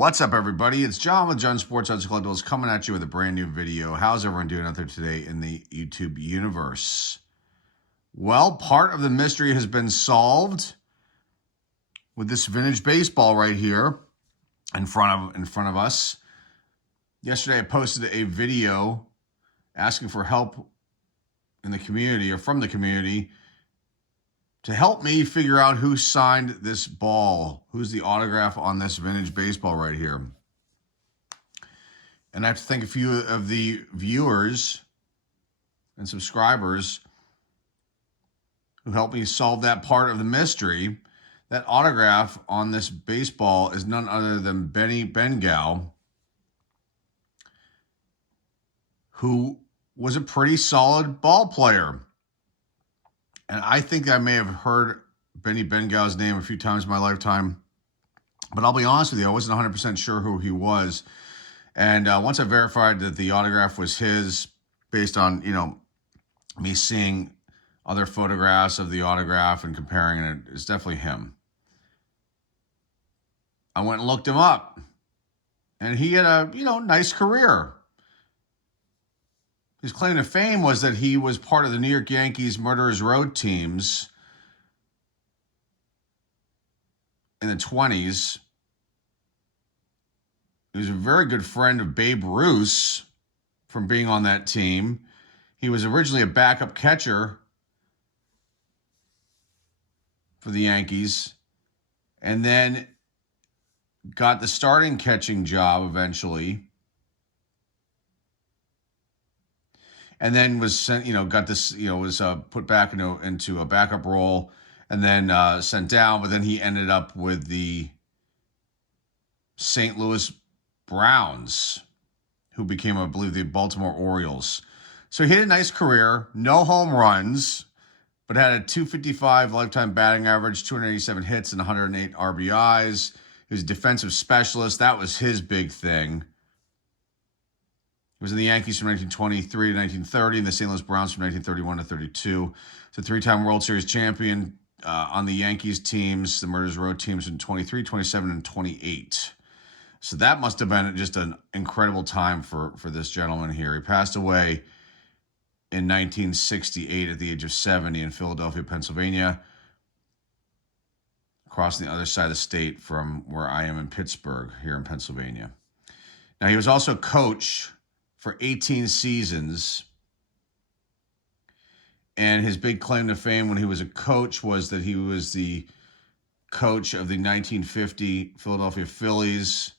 What's up, everybody? It's John with John Sports Odds Collectibles coming at you with a brand new video. How's everyone doing out there today in the YouTube universe? Well, part of the mystery has been solved with this vintage baseball right here in front of us. Yesterday, I posted a video asking for help in the community or from the community to help me figure out who signed this ball, who's the autograph on this vintage baseball right here. And I have to thank a few of the viewers and subscribers who helped me solve that part of the mystery. That autograph on this baseball is none other than Benny Bengal, who was a pretty solid ball player. And I think I may have heard Benny Bengal's name a few times in my lifetime. But I'll be honest with you, I wasn't 100% sure who he was. And once I verified that the autograph was his, based on, me seeing other photographs of the autograph and comparing it, it's definitely him. I went and looked him up. And he had a, nice career. His claim to fame was that he was part of the New York Yankees Murderers Row teams in the 1920s. He was a very good friend of Babe Ruth from being on that team. He was originally a backup catcher for the Yankees and then got the starting catching job eventually. And then was sent, got this, was put back into a backup role and then sent down. But then he ended up with the St. Louis Browns, who became, I believe, the Baltimore Orioles. So he had a nice career, no home runs, but had a .255 lifetime batting average, 287 hits and 108 RBIs. He was a defensive specialist. That was his big thing. He was in the Yankees from 1923 to 1930 and the St. Louis Browns from 1931 to 32. He's a three-time World Series champion on the Yankees teams, the Murderers Row teams in 23, 27, and 28. So that must have been just an incredible time for this gentleman here. He passed away in 1968 at the age of 70 in Philadelphia, Pennsylvania, crossing the other side of the state from where I am in Pittsburgh, here in Pennsylvania. Now, he was also coach for 18 seasons. And his big claim to fame when he was a coach was that he was the coach of the 1950 Philadelphia Phillies,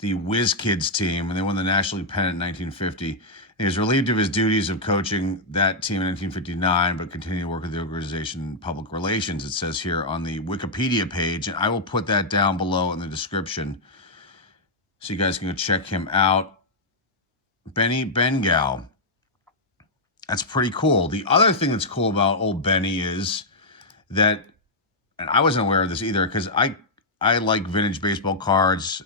the Whiz Kids team, and they won the National League pennant in 1950. He was relieved of his duties of coaching that team in 1959, but continued to work with the organization in public relations, it says here on the Wikipedia page. And I will put that down below in the description so you guys can go check him out. Benny Bengal. That's pretty cool. The other thing that's cool about old Benny is that, and I wasn't aware of this either, because I like vintage baseball cards,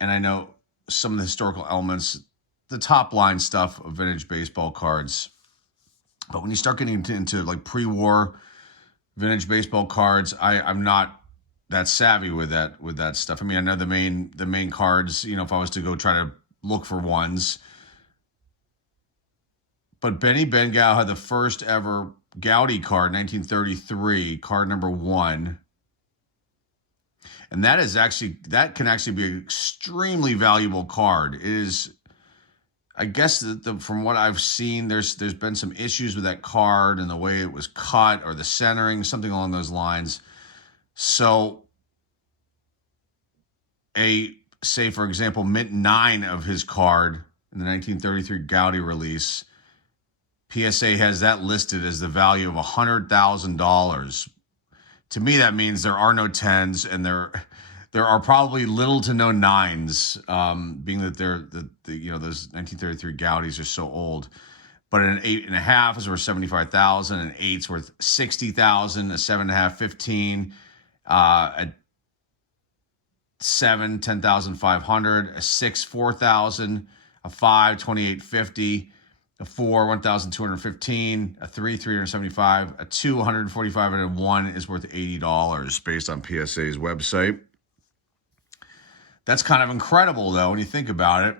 and I know some of the historical elements, the top line stuff of vintage baseball cards. But when you start getting into like pre-war vintage baseball cards, I'm not that savvy with that stuff. I mean, I know the main cards, if I was to go try to look for ones. But Benny Bengal had the first ever Gowdy card, 1933, card number 1. And that can actually be an extremely valuable card. It is, I guess from what I've seen, there's been some issues with that card and the way it was cut or the centering, something along those lines. So say, for example, mint 9 of his card in the 1933 Gowdy release, PSA has that listed as the value of $100,000. To me, that means there are no 10s and there are probably little to no 9s, being that those 1933 Gowdies are so old. But an 8.5 is worth $75,000, an 8's worth $60,000, a 7.5, 15, a 7, $10,500, a 6, $4,000, a 5, $2,850. A 4, 1,215. A 3, 375. A 2, 145. And a 1 is worth $80 based on PSA's website. That's kind of incredible, though, when you think about it.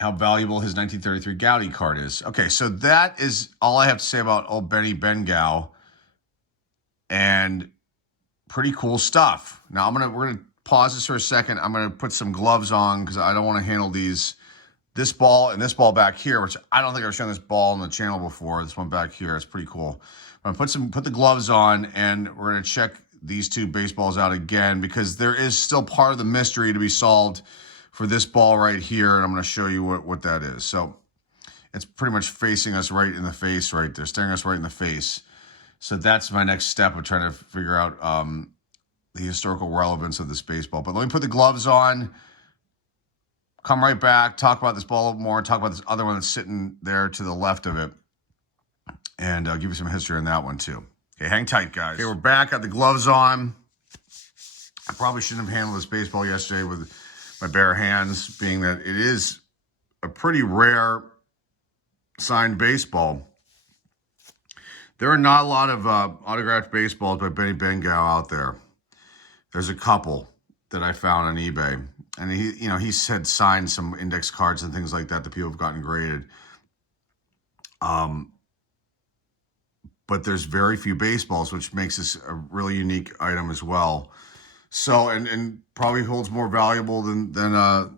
How valuable his 1933 Gaudi card is. Okay, so that is all I have to say about old Benny Bengow. And pretty cool stuff. Now we're gonna pause this for a second. I'm gonna put some gloves on because I don't want to handle this ball and this ball back here, which I don't think I've shown this ball on the channel before. This one back here, it's pretty cool. I'm gonna put the gloves on, and we're gonna check these two baseballs out again because there is still part of the mystery to be solved for this ball right here, and I'm gonna show you what that is. So it's pretty much facing us right in the face right there, staring us right in the face. So that's my next step of trying to figure out the historical relevance of this baseball. But let me put the gloves on, come right back, talk about this ball a little more, talk about this other one that's sitting there to the left of it, and give you some history on that one too. Okay, hang tight, guys. Okay, we're back, got the gloves on. I probably shouldn't have handled this baseball yesterday with my bare hands, being that it is a pretty rare signed baseball. There are not a lot of autographed baseballs by Benny Bengow out there. There's a couple that I found on eBay. And he's had signed some index cards and things like that people have gotten graded. But there's very few baseballs, which makes this a really unique item as well. So, and probably holds more valuable than the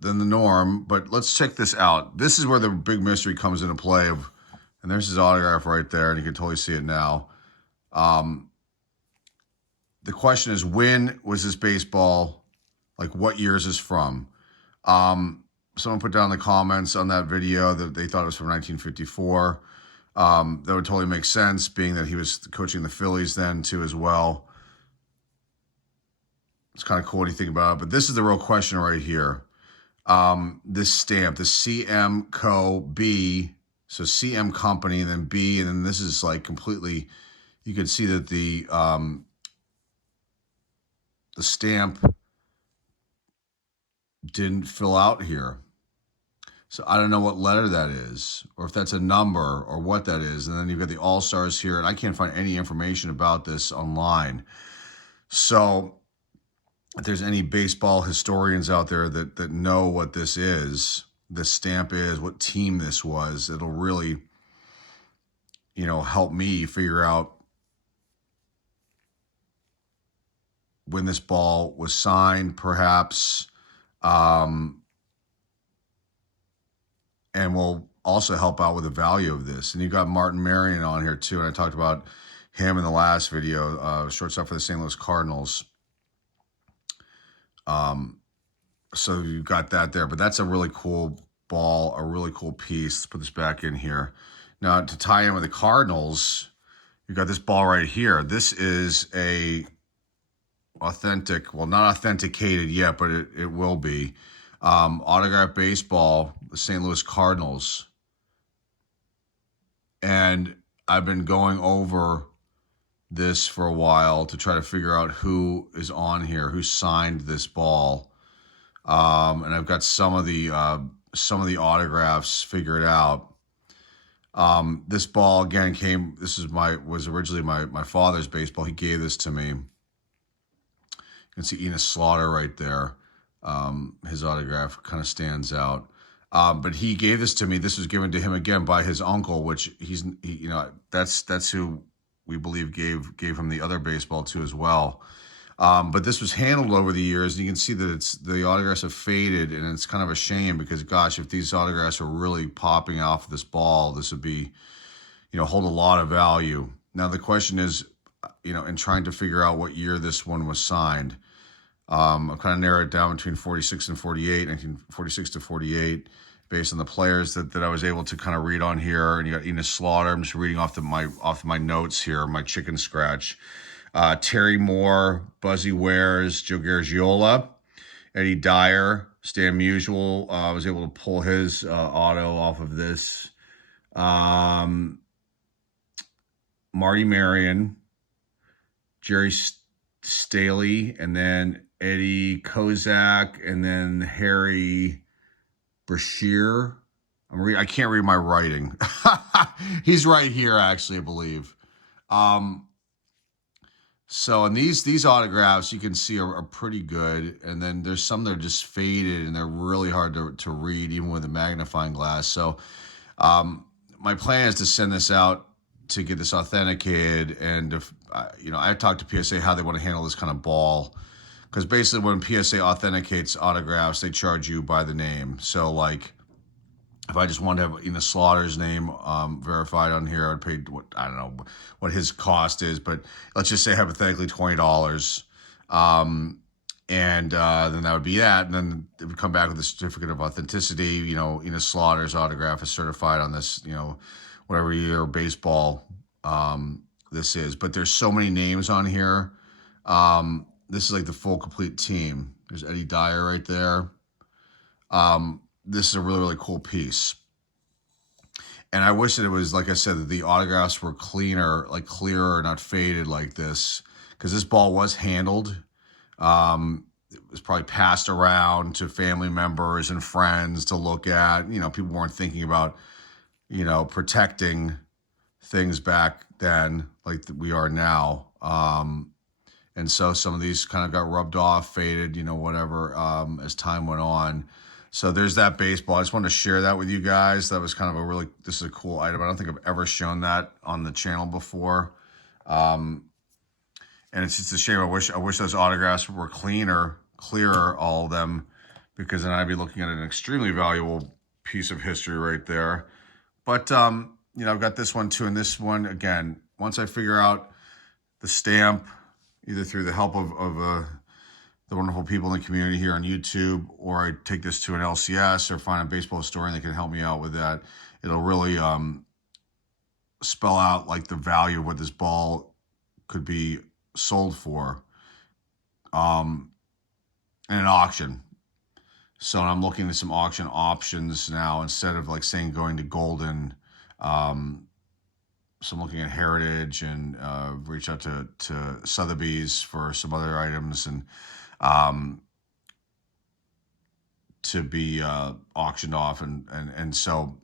norm. But let's check this out. This is where the big mystery comes into play and there's his autograph right there, and you can totally see it now. The question is, when was this baseball? Like, what year is this from? Someone put down in the comments on that video that they thought it was from 1954. That would totally make sense, being that he was coaching the Phillies then too as well. It's kind of cool when you think about it. But this is the real question right here. This stamp, the CM Co. B. So CM Company, and then B, and then this is like completely, you can see that the stamp didn't fill out here. So I don't know what letter that is, or if that's a number, or what that is. And then you've got the All-Stars here, and I can't find any information about this online. So if there's any baseball historians out there that know what this stamp is, what team this was, it'll really, help me figure out when this ball was signed, perhaps, and will also help out with the value of this. And you've got Martin Marion on here too, and I talked about him in the last video, shortstop for the St. Louis Cardinals. So you've got that there, but that's a really cool ball, a really cool piece. Let's put this back in here. Now, to tie in with the Cardinals, you've got this ball right here. This is a authentic, well, not authenticated yet, but it will be. Autograph baseball, the St. Louis Cardinals. And I've been going over this for a while to try to figure out who is on here, who signed this ball. And I've got some of the autographs figured out. This ball again was originally my father's baseball. He gave this to me. You can see Enos Slaughter right there. His autograph kind of stands out. But he gave this to me. This was given to him again by his uncle, which that's who we believe gave him the other baseball to as well. But this was handled over the years, and you can see that the autographs have faded, and it's kind of a shame because, gosh, if these autographs are really popping off this ball, this would be, hold a lot of value. Now, the question is, in trying to figure out what year this one was signed, I'll kind of narrow it down between 46 and 48, 1946 to 48, based on the players that I was able to kind of read on here. And you got Enos Slaughter. I'm just reading off my notes here, my chicken scratch. Terry Moore, Buzzy Wares, Joe Garagiola, Eddie Dyer, Stan Musial. I was able to pull his auto off of this. Marty Marion, Jerry Staley, and then Eddie Kozak, and then Harry Bashir. I can't read my writing. He's right here, actually, I believe. So, and these autographs you can see are pretty good. And then there's some that are just faded and they're really hard to read, even with a magnifying glass. So, my plan is to send this out to get this authenticated. And, if, I talked to PSA how they want to handle this kind of ball. Because basically when PSA authenticates autographs, they charge you by the name. So, like, if I just wanted to have Slaughter's name verified on here, I'd pay I don't know what his cost is, but let's just say hypothetically $20, and then that would be that, and then it would come back with a certificate of authenticity. Slaughter's autograph is certified on this, whatever year baseball this is. But there's so many names on here. This is like the full complete team. There's Eddie Dyer right there. This is a really, really cool piece. And I wish that it was, like I said, that the autographs were cleaner, like clearer, not faded like this. Because this ball was handled. It was probably passed around to family members and friends to look at. People weren't thinking about, protecting things back then like we are now. And so some of these kind of got rubbed off, faded, whatever, as time went on. So there's that baseball. I just wanted to share that with you guys. That was kind of this is a cool item. I don't think I've ever shown that on the channel before. And it's just a shame. I wish those autographs were clearer, all of them, because then I'd be looking at an extremely valuable piece of history right there. But, I've got this one too. And this one, again, once I figure out the stamp, either through the help of the wonderful people in the community here on YouTube, or I take this to an LCS or find a baseball historian that can help me out with that, it'll really spell out like the value of what this ball could be sold for in an auction. So I'm looking at some auction options now instead of like saying going to golden. So I'm looking at Heritage and reach out to Sotheby's for some other items and to be auctioned off, and so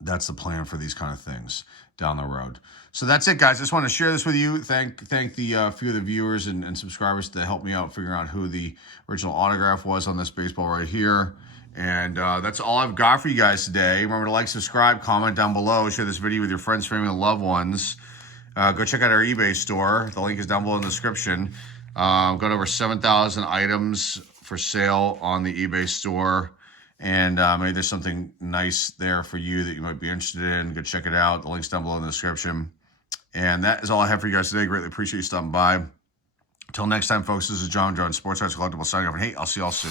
that's the plan for these kind of things down the road. So that's it, guys. I just want to share this with you. Thank the few of the viewers and subscribers that helped me out figuring out who the original autograph was on this baseball right here. And that's all I've got for you guys today. Remember to like, subscribe, comment down below, share this video with your friends, family, and loved ones. Go check out our eBay store. The link is down below in the description. Got over 7,000 items for sale on the eBay store. And maybe there's something nice there for you that you might be interested in. Go check it out. The link's down below in the description. And that is all I have for you guys today. Greatly appreciate you stopping by. Until next time, folks, this is John Sports Arts Collectible signing off. And hey, I'll see y'all soon.